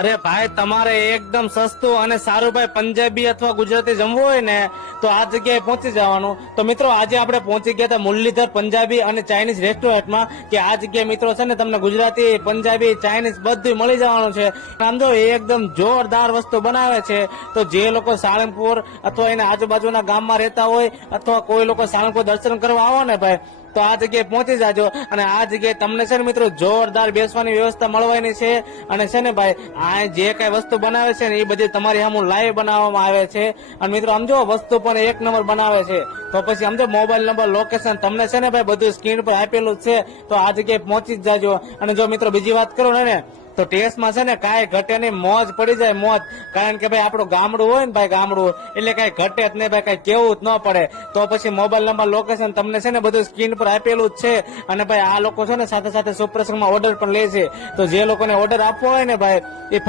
અરે ભાઈ, તમારે એકદમ સસ્તું અને સારું ભાઈ પંજાબી અથવા ગુજરાતી જમવું હોય ને તો આ જગ્યાએ પહોંચી જવાનું. તો મિત્રો આજે આપણે પહોંચી ગયા હતા મુરલીધર પંજાબી અને ચાઇનીઝ રેસ્ટોરન્ટમાં, કે આ જગ્યાએ મિત્રો છે ને તમને ગુજરાતી, પંજાબી, ચાઇનીઝ બધું મળી જવાનું છે. આમ જો એકદમ જોરદાર વસ્તુ બનાવે છે. તો જે લોકો સાળંગપુર અથવા એના આજુબાજુના ગામમાં રહેતા હોય અથવા કોઈ લોકો સાળંગપુર દર્શન કરવા આવો ને ભાઈ, તો આ જગ્યાએ પહોંચી જાજો. અને આ જગ્યાએ તમને છે ને મિત્રો જોરદાર બેસવાની વ્યવસ્થા મળવાની છે. અને છે ને ભાઈ, આ જે કઈ વસ્તુ બનાવે છે ને એ બધી તમારી સામે લાઈવ બનાવવામાં આવે છે. અને મિત્રો આમ જો વસ્તુ પણ એક નંબર બનાવે છે. તો પછી આમ જો મોબાઈલ નંબર, લોકેશન તમને છે ને ભાઈ બધું સ્ક્રીન પર આપેલું જ છે. તો આ જગ્યાએ પહોંચી જ જાજો. અને જો મિત્રો બીજી વાત કરું ને તો ટેસ્ટમાં છે ને કાંઈ ઘટે નહીં, મોજ પડી જાય મોજ. કારણ કે ભાઈ આપણું ગામડું હોય ને ભાઈ, ગામડું એટલે કાંઈ ઘટે જ નહીં ભાઈ, કાંઈ કેવું જ ન પડે. તો પછી મોબાઈલ નંબર, લોકેશન તમને છે ને બધું સ્ક્રીન પર આપેલું જ છે. અને ભાઈ આ લોકો છે ને સાથે સાથે સુપ્રસંગમાં ઓર્ડર પણ લે છે. તો જે લોકોને ઓર્ડર આપવો હોય ને ભાઈ, એ